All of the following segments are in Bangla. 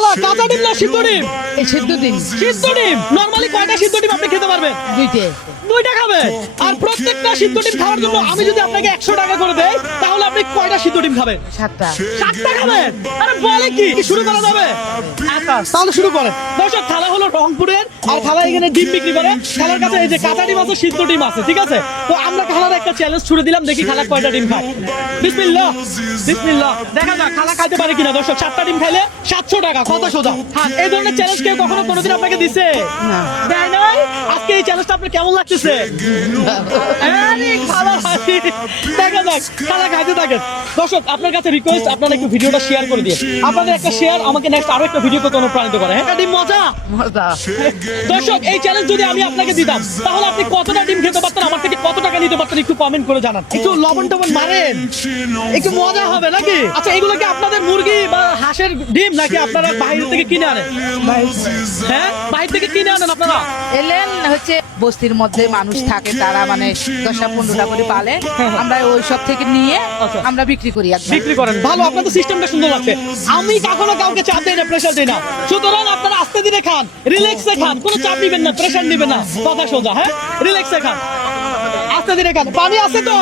খালা কাঁচা ডিম না সিদ্ধ ডিম? এই সিদ্ধ ডিম সিদ্ধ ডিম। নরমালি কয়টা সিদ্ধ ডিম আপনি খেতে পারবেন? দুইটে। দুইটা খাবেন। আর প্রত্যেকটা সিদ্ধ ডিম খাওয়ার জন্য আমি যদি আপনাকে 100 টাকা করে দেই তাহলে আপনি কয়টা সিদ্ধ ডিম খাবেন? 7টা। 7টা খাবেন? আরে বলে কি শুরু করা যাবে? তাহলে শুরু করেন। দর্শক, খালা হলো রংপুরের আর খালা এখানে ডিম বিক্রি করে। খালার কাছে এই যে কাঁচা ডিম আছে, সিদ্ধ ডিম আছে, ঠিক আছে? তো আমরা খালার একটা চ্যালেঞ্জ ছুড়ে দিলাম, দেখি খালা কয়টা ডিম খায়। বিসমিল্লাহ বিসমিল্লাহ, দেখা যাক খালা খাইতে পারে কিনা। দর্শক, 7টা ডিম খাইলে 700 টাকা, কথা সোজা। হ্যাঁ, এই ধরনের চ্যালেঞ্জ কেউ কখনো কোনোদিন আপনাকে দিছে? না। দেয় নাই? আজকে এই চ্যালেঞ্জটা আপনার কেমন লাগতেছে? আরে খালা ভাই, দেখা যাক খালা খাইতে থাকেন। দর্শক, আপনার কাছে রিকোয়েস্ট, আপনারা একটু ভিডিওটা শেয়ার করে দিন। আপনাদের একটা শেয়ার আমাকে নেক্সট আরো একটা ভিডিও করতে অনুপ্রাণিত করে। হ্যাঁ, ডিম মজা। মজা। দর্শক, এই চ্যালেঞ্জ যদি আমি আপনাকে দিতাম তাহলে আপনি কতটা ডিম খেতে পারতেন, আমার থেকে কত টাকা নিতে পারতেন, একটু কমেন্ট করে জানান। একটু লবণ টবণ মারেন, একটু মজা হবে নাকি? আচ্ছা, এগুলো কি আপনাদের মুরগি বা হাঁসের ডিম নাকি আপনারা বাইরে থেকে কিনে আনেন? হ্যাঁ, বাইরে থেকে কিনে আনেন আপনারা? এলেন হচ্ছে বস্তির মধ্যে মানুষ থাকে, তারা মানে 10টা 15টা করে পালে, আমরা ওই সব থেকে নিয়ে আচ্ছা। আমরা বিক্রি করি একদম। বিক্রি করেন। ভালো, আপনাদের সিস্টেমটা সুন্দর লাগছে। আমি কখনো কাউকে চাপ দেই না, প্রেসার দেই না। সুতরাং আপনারা আস্তে ধীরে খান, রিল্যাক্সে খান, কোনো চাপ নিবেন না, প্রেসার নিবেন না, কথা সোজা। হ্যাঁ, রিল্যাক্সে খান, আস্তে ধীরে খান। পানি আছে তো?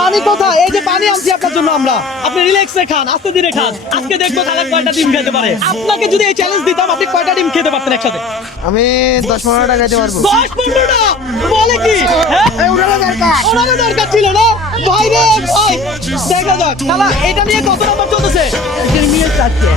পানি কোথায়? এই যে পানি আনছি আপনার জন্য আমরা। আপনি রিল্যাক্সে খান, আস্তে ধীরে খান। আজকে দেখবো খালা কয়টা ডিম খেতে পারে। আপনাকে যদি এই চ্যালেঞ্জ দিতাম, আপনি কয়টা ডিম খেতে পারতেন একসাথে? আমি 10-15 টাকা দিতে পারবো। 10-15টা? বলে কি? হ্যাঁ, ওনারও দরকার ছিল না ভাই রে ভাই। দেখা যাক খালা, এটা নিয়ে কত নাম্বার চলতেছে? নিয়ে যাচ্ছে।